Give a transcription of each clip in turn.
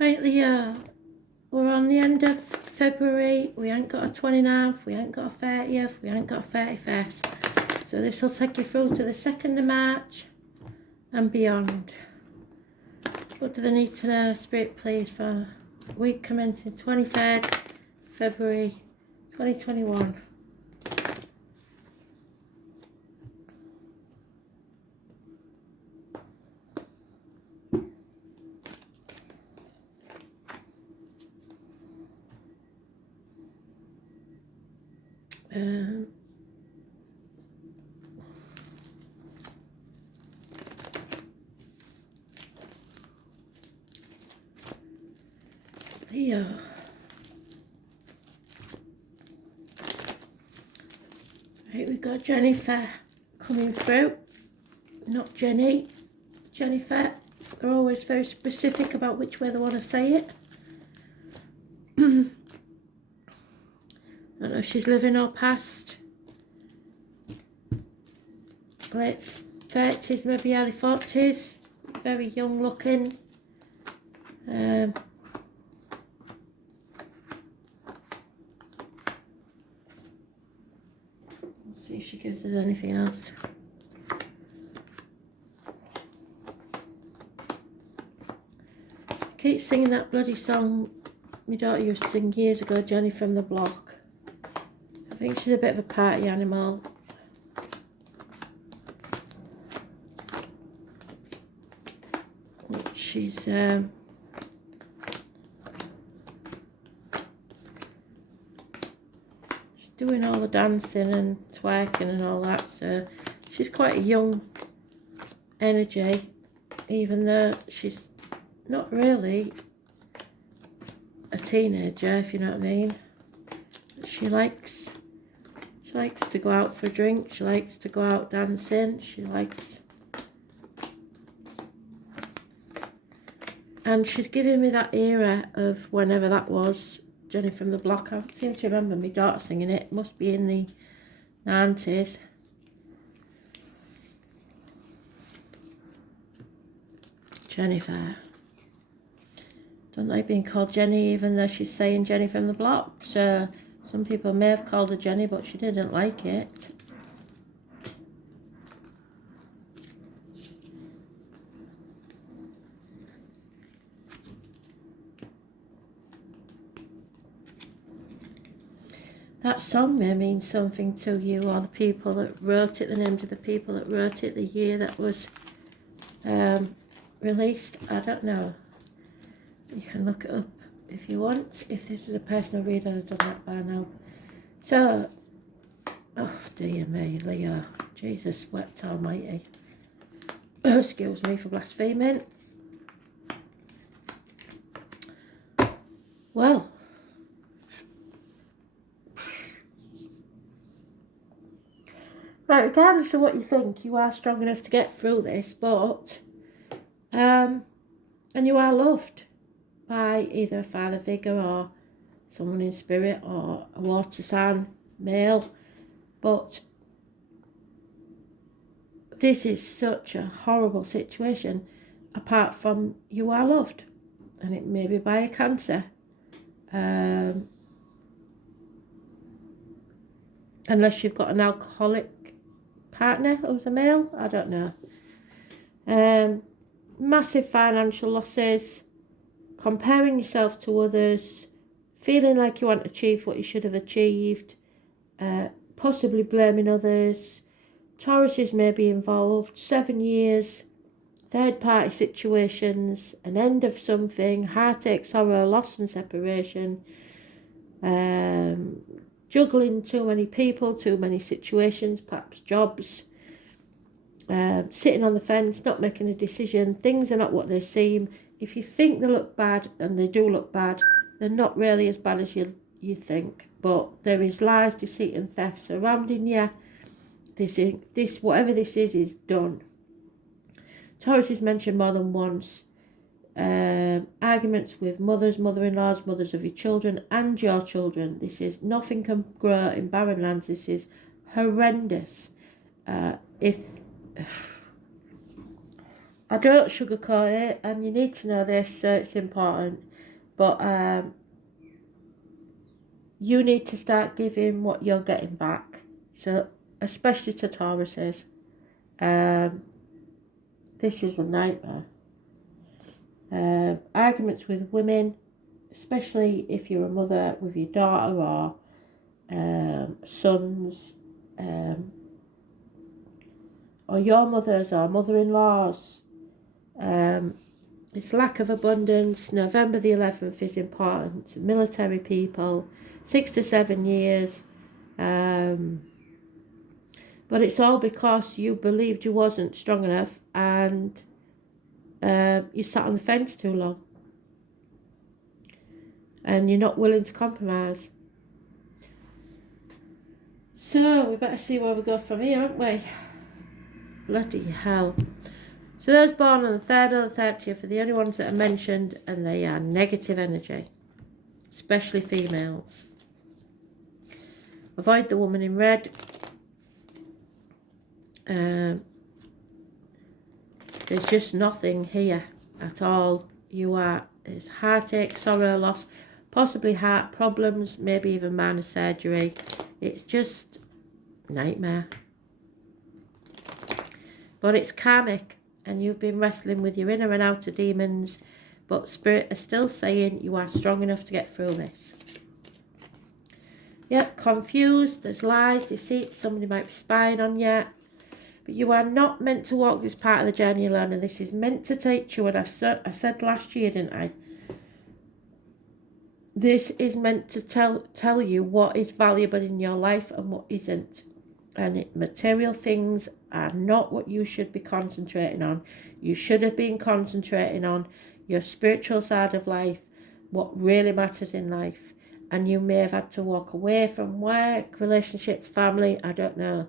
Right, Leo, we're on the end of February. We ain't got a 29th, we ain't got a 30th, we ain't got a 31st. So this will take you through to the 2nd of March and beyond. What do they need to know, Spirit, please, for week commencing 23rd February 2021? Leo. Right, we've got Jennifer coming through. Not Jenny. Jennifer. They're always very specific about which way they want to say it. I don't know if she's living or past. Late 30s, maybe early 40s. Very young looking. Let's see if she gives us anything else. Keep singing that bloody song my daughter used to sing years ago, Jenny from the Block. I think she's a bit of a party animal. She's doing all the dancing and twerking and all that, so she's quite a young energy, even though she's not really a teenager, if you know what I mean. She likes to go out for a drink, she likes to go out dancing, and she's giving me that era of whenever that was, Jenny from the Block. I seem to remember my daughter singing it. It must be in the 90s. Jennifer. Don't like being called Jenny, even though she's saying Jenny from the Block. So some people may have called her Jenny, but she didn't like it. That song may mean something to you, or the people that wrote it, the names of the people that wrote it, the year that was released. I don't know. You can look it up if you want. If this is a personal read, I'd have done that by now. So, oh dear me, Leo. Jesus wept almighty. Excuse me for blaspheming. Well, right, regardless of what you think, you are strong enough to get through this, but and you are loved by either a father figure or someone in spirit or a water sign male, but this is such a horrible situation. Apart from you are loved, and it may be by a cancer, unless you've got an alcoholic partner who's a male, I don't know. Massive financial losses, comparing yourself to others, feeling like you want to achieve what you should have achieved, possibly blaming others. Tauruses may be involved, 7 years, third party situations, an end of something, heartache, sorrow, loss and separation, juggling too many people, too many situations, perhaps jobs, sitting on the fence, not making a decision. Things are not what they seem. If you think they look bad, and they do look bad, they're not really as bad as you think. But there is lies, deceit and theft surrounding you. This whatever this is done. Taurus is mentioned more than once. Arguments with mothers, mother-in-laws, mothers of your children and your children. This is nothing can grow in barren lands. This is horrendous. I don't sugarcoat it, and you need to know this, so it's important. But you need to start giving what you're getting back. So, especially to Tauruses, this is a nightmare. Arguments with women, especially if you're a mother with your daughter or sons, or your mothers or mother-in-laws. It's lack of abundance. November the 11th is important. Military people, 6 to 7 years. But it's all because you believed you wasn't strong enough, and you sat on the fence too long. And you're not willing to compromise. So we better see where we go from here, aren't we? Bloody hell. So those born on the 3rd or the 30th are the only ones that are mentioned, and they are negative energy, especially females. Avoid the woman in red. There's just nothing here at all. It's heartache, sorrow, loss, possibly heart problems, maybe even minor surgery. It's just nightmare. But it's karmic, and you've been wrestling with your inner and outer demons, but Spirit is still saying you are strong enough to get through this. Yep, confused, there's lies, deceit, somebody might be spying on you. But you are not meant to walk this part of the journey alone, and this is meant to teach you, and I said last year, didn't I? This is meant to tell you what is valuable in your life and what isn't. And material things are not what you should be concentrating on. You should have been concentrating on your spiritual side of life, what really matters in life. And you may have had to walk away from work, relationships, family, I don't know.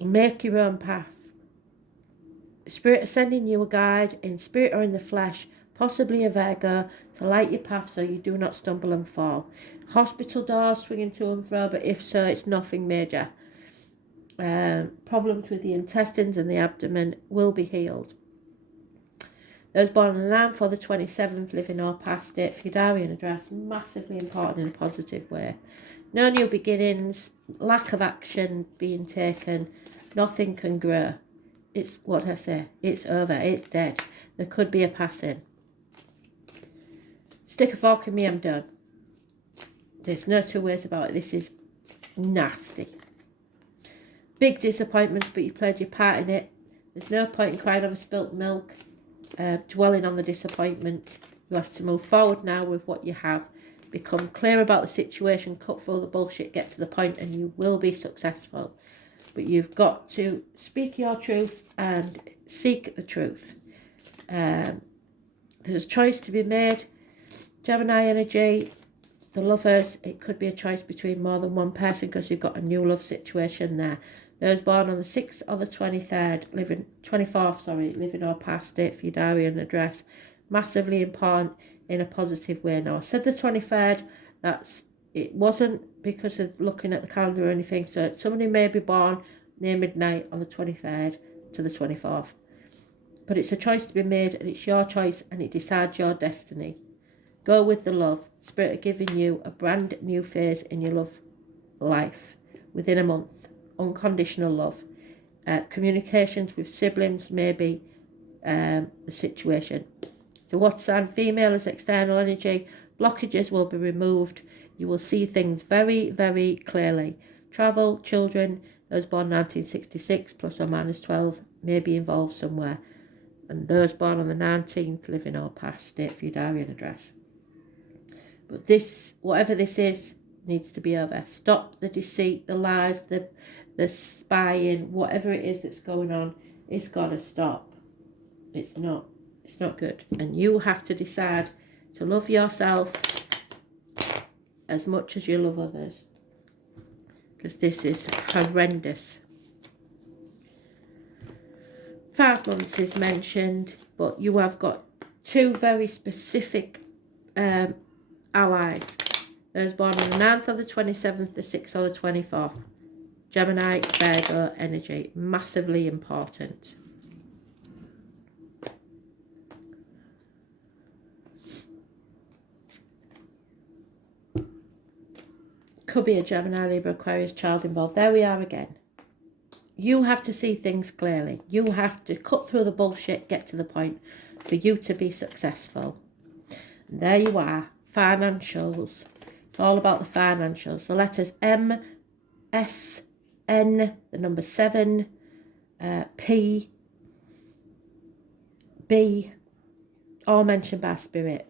Make your own path. Spirit is sending you a guide in spirit or in the flesh, possibly a Virgo, to light your path so you do not stumble and fall. Hospital doors swinging to and fro, but if so, it's nothing major. Problems with the intestines and the abdomen will be healed. Those born on the 9th or the 27th, living or past it, Fudarian address, massively important in a positive way. No new beginnings, lack of action being taken, nothing can grow. It's what I say, it's over, it's dead. There could be a passing. Stick a fork in me, I'm done. There's no two ways about it. This is nasty. Big disappointments, but you played your part in it. There's no point in crying over spilt milk, dwelling on the disappointment. You have to move forward now with what you have. Become clear about the situation, cut through the bullshit, get to the point, and you will be successful. But you've got to speak your truth and seek the truth. There's a choice to be made. Gemini energy, the lovers, it could be a choice between more than one person because you've got a new love situation there. Those born on the 6th or the 24th, living or past it, Fudarian address, massively important in a positive way. Now, I said the 23rd, it wasn't because of looking at the calendar or anything, so somebody may be born near midnight on the 23rd to the 24th. But it's a choice to be made, and it's your choice, and it decides your destiny. Go with the love. Spirit are giving you a brand new phase in your love life within a month. Unconditional love. Communications with siblings may be the situation. So what sign? Female is external energy. Blockages will be removed. You will see things very, very clearly. Travel, children, those born 1966 plus or minus 12 may be involved somewhere. And those born on the 19th, living or past state Fudarian address. But this, whatever this is, needs to be over. Stop the deceit, the lies, the spying, whatever it is that's going on, it's got to stop. It's not good. And you have to decide to love yourself as much as you love others. Because this is horrendous. 5 months is mentioned, but you have got 2 very specific allies. Those born on the 9th or the 27th, the 6th or the 24th. Gemini, Virgo energy, massively important. Could be a Gemini, Libra, Aquarius child involved. There we are again. You have to see things clearly. You have to cut through the bullshit, get to the point for you to be successful. And there you are, financials. It's all about the financials. The letters M, S, N, the number 7, P, B, all mentioned by Spirit.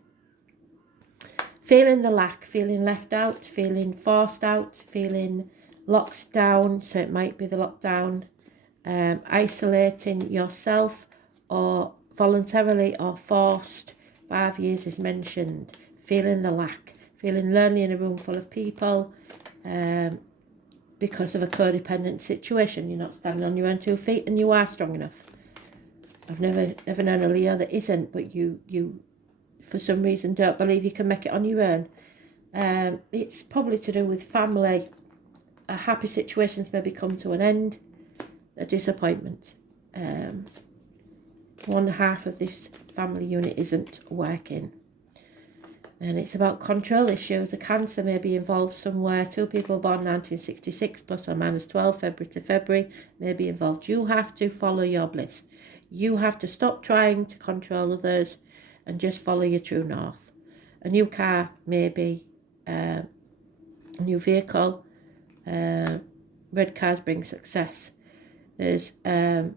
Feeling the lack, feeling left out, feeling forced out, feeling locked down, so it might be the lockdown, isolating yourself or voluntarily or forced. 5 years is mentioned. Feeling the lack, feeling lonely in a room full of people because of a codependent situation. You're not standing on your own 2 feet and you are strong enough. I've never known a Leo that isn't, but you for some reason don't believe you can make it on your own. It's probably to do with family. Happy situations maybe come to an end. A disappointment. One half of this family unit isn't working. And it's about control issues. A Cancer may be involved somewhere. 2 people born 1966 plus or minus 12, February to February, may be involved. You have to follow your bliss. You have to stop trying to control others and just follow your true north. A new car, maybe, a new vehicle. Red cars bring success. There's the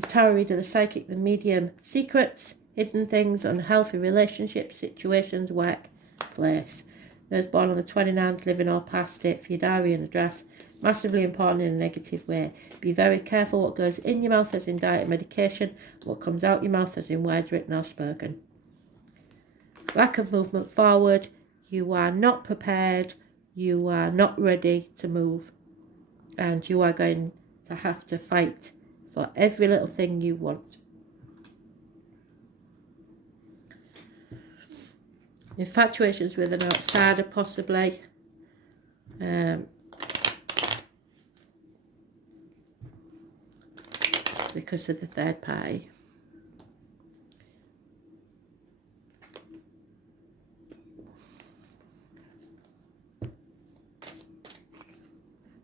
tarot reader, the psychic, the medium, secrets, hidden things, unhealthy relationships, situations, work, place. Those born on the 29th, living or past it, for your diary and address. Massively important in a negative way. Be very careful what goes in your mouth as in diet and medication, what comes out your mouth as in words written or spoken. Lack of movement forward. You are not prepared. You are not ready to move. And you are going to have to fight for every little thing you want. Infatuations with an outsider, possibly. Because of the third party.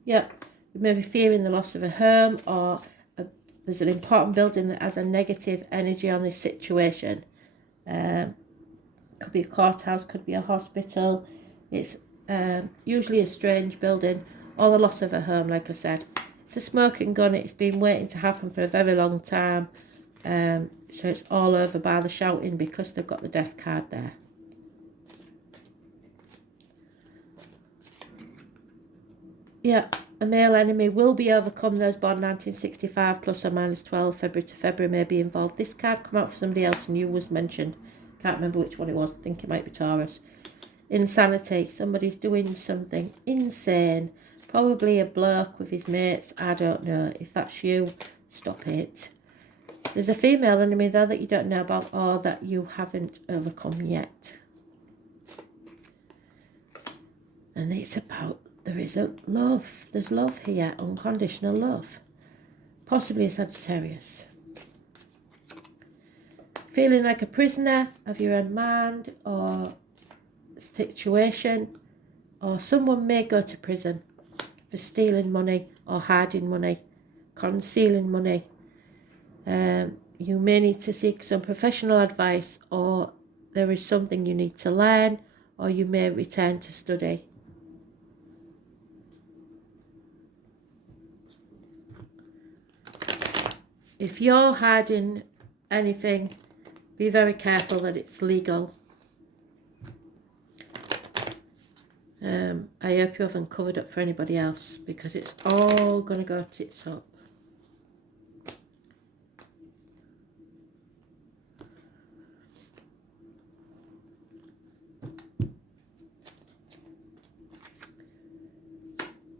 Yeah, you may be fearing the loss of a home, or there's an important building that has a negative energy on this situation. Could be a courthouse, could be a hospital. It's usually a strange building, or the loss of a home, like I said. It's a smoking gun. It's been waiting to happen for a very long time. So it's all over by the shouting because they've got the death card there. Yeah, a male enemy will be overcome. Those born 1965 plus or minus 12, February to February may be involved. This card come out for somebody else and you was mentioned. Can't remember which one it was. I think it might be Taurus. Insanity. Somebody's doing something insane. Probably a bloke with his mates. I don't know. If that's you, stop it. There's a female enemy there that you don't know about or that you haven't overcome yet. And it's about, there is a love. There's love here. Unconditional love. Possibly a Sagittarius. Feeling like a prisoner of your own mind or situation, or someone may go to prison for stealing money or hiding money, concealing money. You may need to seek some professional advice, or there is something you need to learn, or you may return to study. If you're hiding anything, be very careful that it's legal. I hope you haven't covered up for anybody else, because it's all going to go tits up.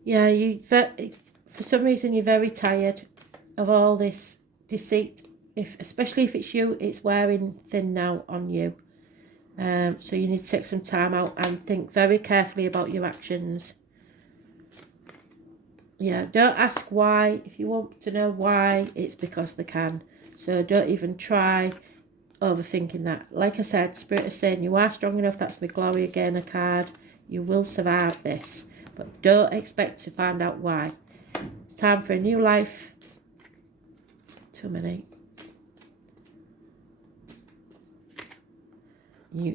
Yeah, for some reason you're very tired of all this deceit. Especially if it's you, it's wearing thin now on you. So you need to take some time out and think very carefully about your actions. Yeah, don't ask why. If you want to know why, it's because they can. So don't even try overthinking that. Like I said, Spirit is saying you are strong enough. That's my Glory again, a card. You will survive this, but don't expect to find out why. It's time for a new life. Too many.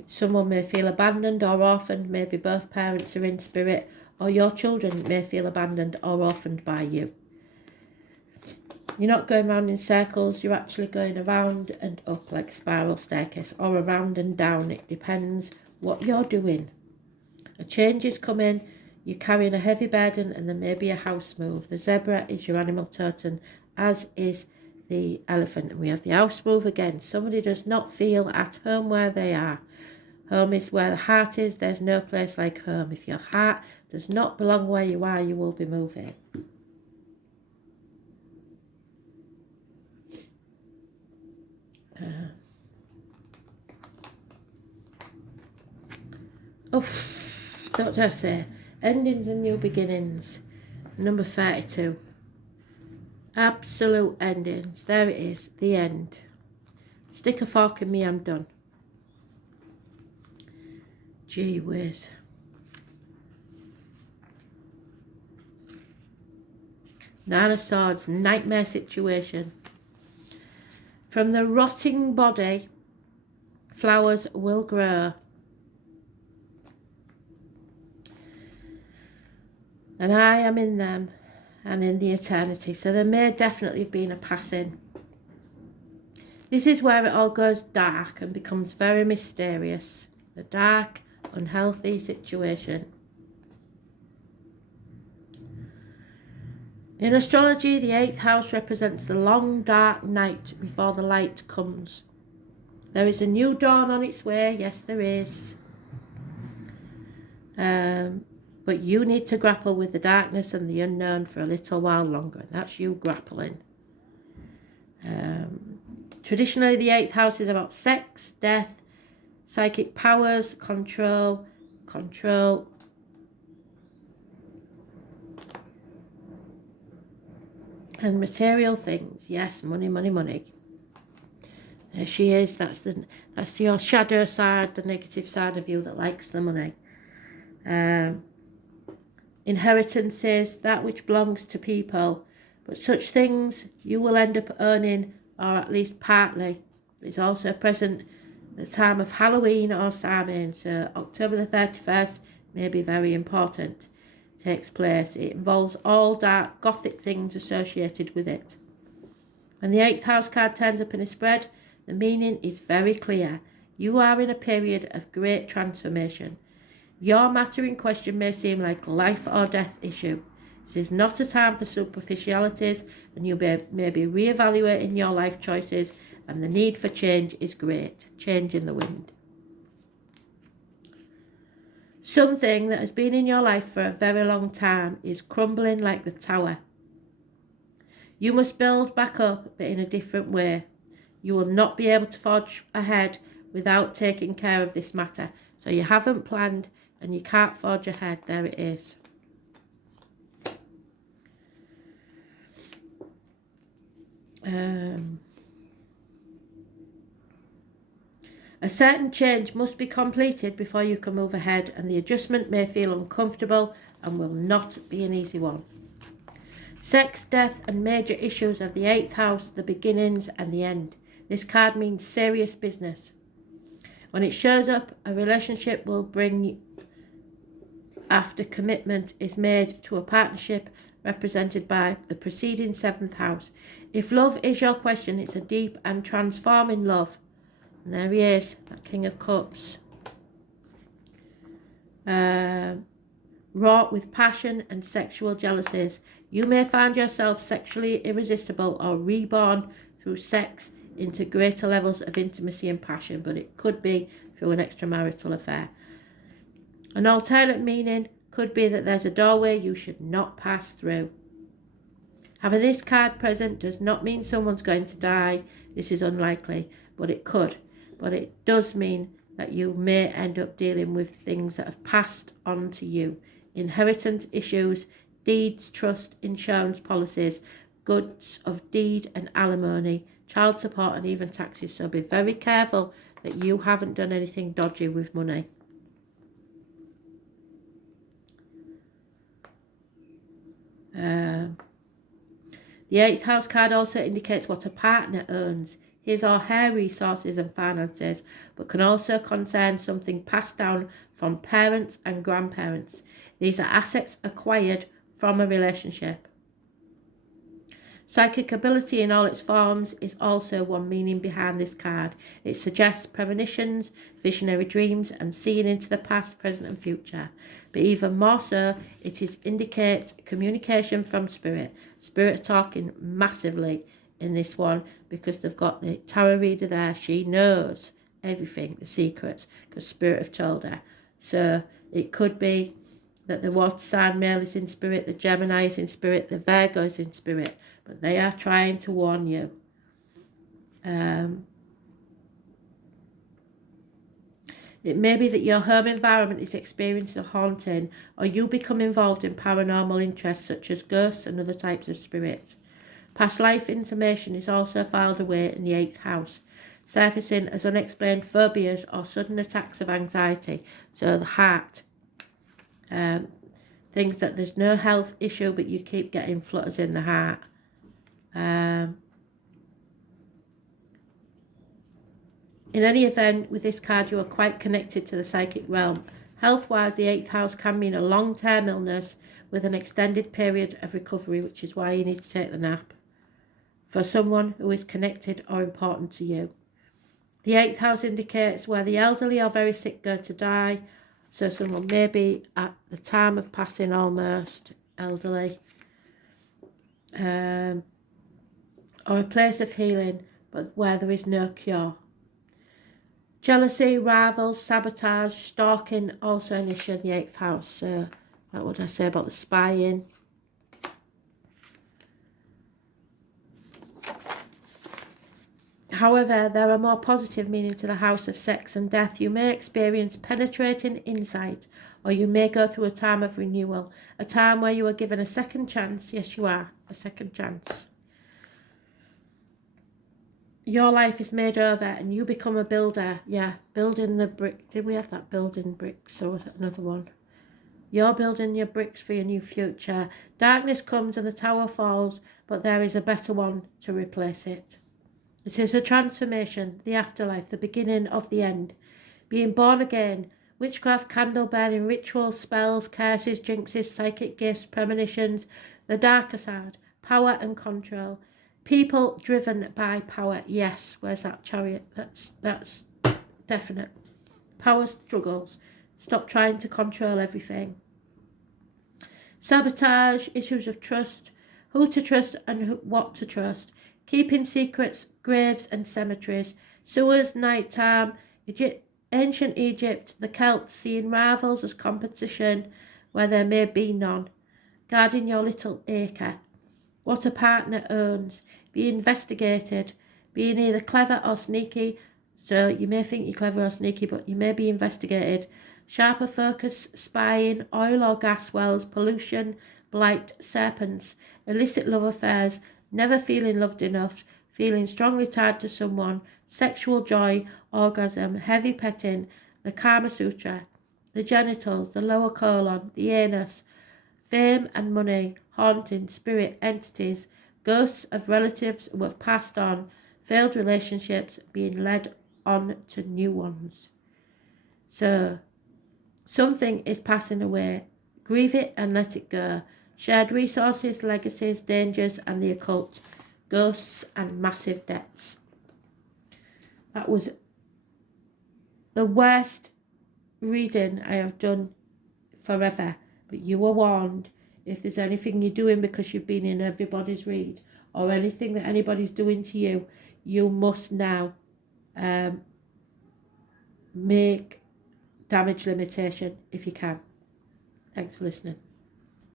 Someone may feel abandoned or orphaned. Maybe both parents are in spirit, or your children may feel abandoned or orphaned by you. You're not going round in circles, you're actually going around and up like a spiral staircase, or around and down. It depends what you're doing. A change is coming, you're carrying a heavy burden, and there may be a house move. The zebra is your animal totem, as is the elephant. And we have the house move again. Somebody does not feel at home where they are. Home is where the heart is. There's no place like home. If your heart does not belong where you are, you will be moving. What did I say? Endings and new beginnings. Number 32. Absolute endings. There it is. The end. Stick a fork in me, I'm done. Gee whiz. Nine of Swords. Nightmare situation. From the rotting body, flowers will grow. And I am in them and in the eternity. So there may definitely have been a passing. This is where it all goes dark and becomes very mysterious. A dark, unhealthy situation. In astrology, the 8th house represents the long dark night before the light comes. There is a new dawn on its way. Yes, there is. But you need to grapple with the darkness and the unknown for a little while longer. That's you grappling. Traditionally, the 8th house is about sex, death, psychic powers, control, and material things. Yes, money. There she is. That's your shadow side, the negative side of you that likes the money. Inheritances, that which belongs to people, but such things you will end up owning, or at least partly. It's also present at the time of Halloween or Samhain, so October the 31st may be very important. It takes place. It involves all dark gothic things associated with it. When the 8th house card turns up in a spread, the meaning is very clear. You are in a period of great transformation. Your matter in question may seem like a life or death issue. This is not a time for superficialities, and you may be re-evaluating your life choices, and the need for change is great. Change in the wind. Something that has been in your life for a very long time is crumbling like the tower. You must build back up, but in a different way. You will not be able to forge ahead without taking care of this matter. So you haven't planned, and you can't forge ahead. There it is. A certain change must be completed before you can move ahead, and the adjustment may feel uncomfortable and will not be an easy one. Sex, death, and major issues of the 8th house, the beginnings and the end. This card means serious business. When it shows up, a relationship will bring after commitment is made to a partnership represented by the preceding 7th house. If love is your question, it's a deep and transforming love. And there he is, that King of Cups. Wrought with passion and sexual jealousies. You may find yourself sexually irresistible or reborn through sex into greater levels of intimacy and passion, but it could be through an extramarital affair. An alternate meaning could be that there's a doorway you should not pass through. Having this card present does not mean someone's going to die. This is unlikely, but it could. But it does mean that you may end up dealing with things that have passed on to you. Inheritance issues, deeds, trust, insurance policies, goods of deed and alimony, child support, and even taxes. So be very careful that you haven't done anything dodgy with money. The 8th house card also indicates what a partner owns, his or her resources and finances, but can also concern something passed down from parents and grandparents. These are assets acquired from a relationship. Psychic ability in all its forms is also one meaning behind this card. It suggests premonitions, visionary dreams, and seeing into the past, present, and future. But even more so, indicates communication from spirit. Spirit talking massively in this one because they've got the tarot reader there. She knows everything, the secrets, because spirit have told her. So it could be that the water sign male is in spirit, the Gemini is in spirit, the Virgo is in spirit, but they are trying to warn you. It may be that your home environment is experiencing a haunting, or you become involved in paranormal interests such as ghosts and other types of spirits. Past life information is also filed away in the 8th house, surfacing as unexplained phobias or sudden attacks of anxiety. So the heart. Things that there's no health issue, but you keep getting flutters in the heart. In any event, with this card, you are quite connected to the psychic realm. Health-wise, the 8th house can mean a long-term illness with an extended period of recovery, which is why you need to take the nap, for someone who is connected or important to you. The 8th house indicates where the elderly or very sick go to die. So someone may be at the time of passing almost elderly. Or a place of healing, but where there is no cure. Jealousy, rivals, sabotage, stalking, also an issue in the 8th house. So what would I say about the spying? However, there are more positive meaning to the house of sex and death. You may experience penetrating insight, or you may go through a time of renewal, a time where you are given a second chance. Yes, you are, a second chance. Your life is made over and you become a builder. Yeah, building the brick. Did we have that building bricks, or was that another one? You're building your bricks for your new future. Darkness comes and the tower falls, but there is a better one to replace it. It is a transformation, the afterlife, the beginning of the end. Being born again, witchcraft, candle burning, rituals, spells, curses, jinxes, psychic gifts, premonitions, the darker side, power and control. People driven by power. Yes, where's that chariot? That's definite. Power struggles. Stop trying to control everything. Sabotage, issues of trust, who to trust and what to trust. Keeping secrets, graves and cemeteries, sewers, nighttime, ancient Egypt, the Celts, seeing rivals as competition where there may be none. Guarding your little acre. What a partner owns. Be investigated. Being either clever or sneaky. So you may think you're clever or sneaky, but you may be investigated. Sharper focus, spying, oil or gas wells, pollution, blight, serpents, illicit love affairs, never feeling loved enough, feeling strongly tied to someone, sexual joy, orgasm, heavy petting, the Kama Sutra, the genitals, the lower colon, the anus, fame and money, haunting, spirit, entities, ghosts of relatives who have passed on, failed relationships, being led on to new ones. So, something is passing away. Grieve it and let it go. Shared resources, legacies, dangers, and the occult. Ghosts and massive debts. That was the worst reading I have done forever. But you were warned. If there's anything you're doing because you've been in everybody's read, or anything that anybody's doing to you, you must now make damage limitation if you can. Thanks for listening.